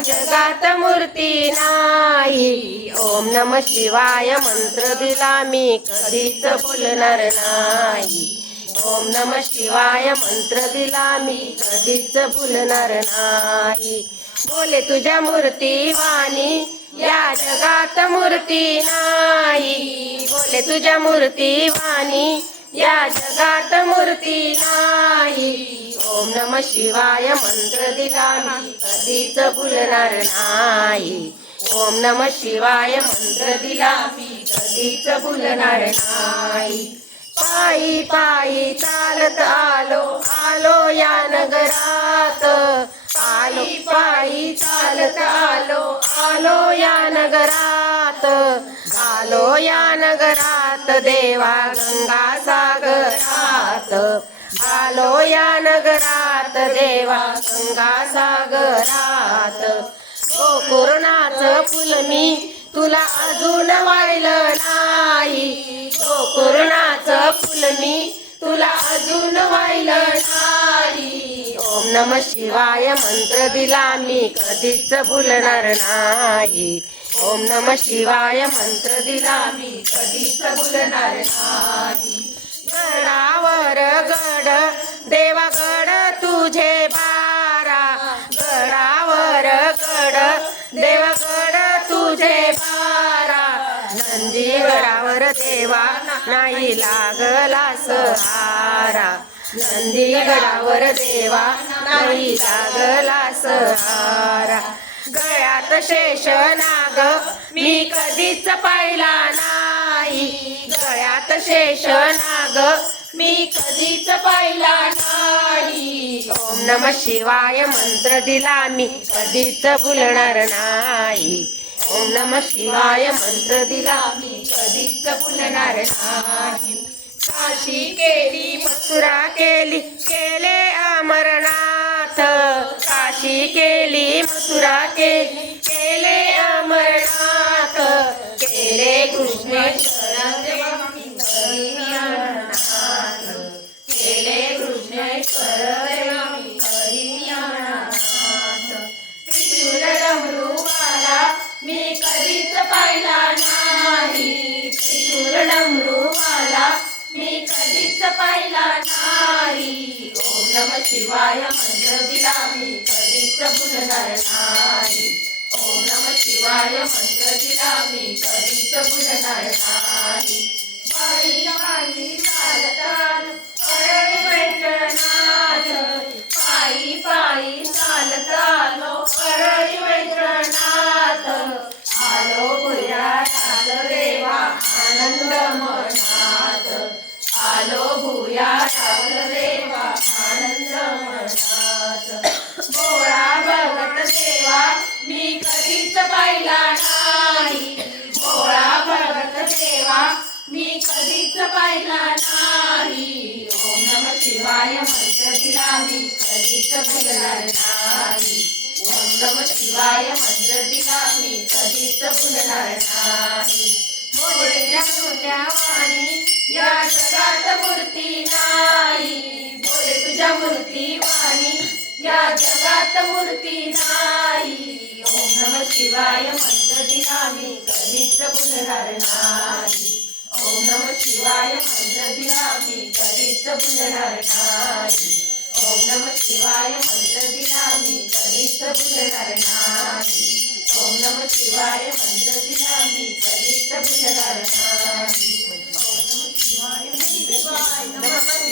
जगात मूर्ती नाही. ओम नम शिवाय मंत्र दिला मी कधीच बोलणार नाही. ओम नम शिवाय मंत्र दिला मी कधीच बोलणार नाही. बोले तुझ्या मूर्ती वाणी या जगात मूर्ती नाही. बोले तुझ्या मूर्ती वाणी या जगात मूर्ती नाही. ओम नम शिवाय मंत्र दिला मी कधीच भुलणार नाही. ओम नम शिवाय मंत्र दिला मी कधीच भुलणार नाही. पायी पायी चालत आलो आलो या नगरात. आलो पायी चालत आलो आलो या नगरात. आलो या नगरात देवा गंगा सागरात. आलो या नगरात देवा गंगा सागरात. ओ फुल मी तुला अजून वाहिलं नाही. हो कोरोनाचं फुल मी तुला अजून वाहिलं नाही. ओम नम शिवाय मंत्र दिला मी कधीच भुलणार नाही. ओम नम शिवाय मंत्र दिला मी कधीच भुलणार नाही. गडावर गड देवा गड तुझे बारा. गडावर गड देवा गड तुझे बारा. नंदी गडावर देवा नाही लागला सहारा. नंदी गडावर देवा नाही लागला सहारा. गळ्यात शेष नाग मी कधीच पाहिला ना नाही गळ्यात शेष नाग मी कधीच पाहिला नाही. ओम नम शिवाय मंत्र दिला मी कधीच भुलणार नाही. ओम नम शिवाय मंत्र दिला मी कधीच भुलणार नाही. काशी केली मथुरा केली केले अमरनाथ. काशी केली मथुरा केली केले अमरनाथ. केले कृष्ण डमरूवाला मी कधीच पाहिला नाही. ओम नम शिवाय मंत्र दिला मी कधीच भुलणार नाही. ओम नम शिवाय मंत्र दिला मी कधीच भुलणार नाही. नाही. ओम नम शिवाय मंत्र दिला मी कधीच भुलणार नाही. ओम नम शिवाय मंत्र दिला मी कधीच भुलणार नाही वाणी या जगात मूर्ती नाही. बोले तुझ्या मूर्ती वाणी या जगात मूर्ती नाही. ओम नम शिवाय मंत्र दिला मी कधीच भुलणार नाही. ओम नम शिवाय मंत्र दिला आम्ही कधीच भुलणार नाही ओम नम शिवाय मंत्र दिला आम्ही नाही ओम नम शिवाय मंत्र दिला आम्ही नाही ओम नम शिवाय मंत्र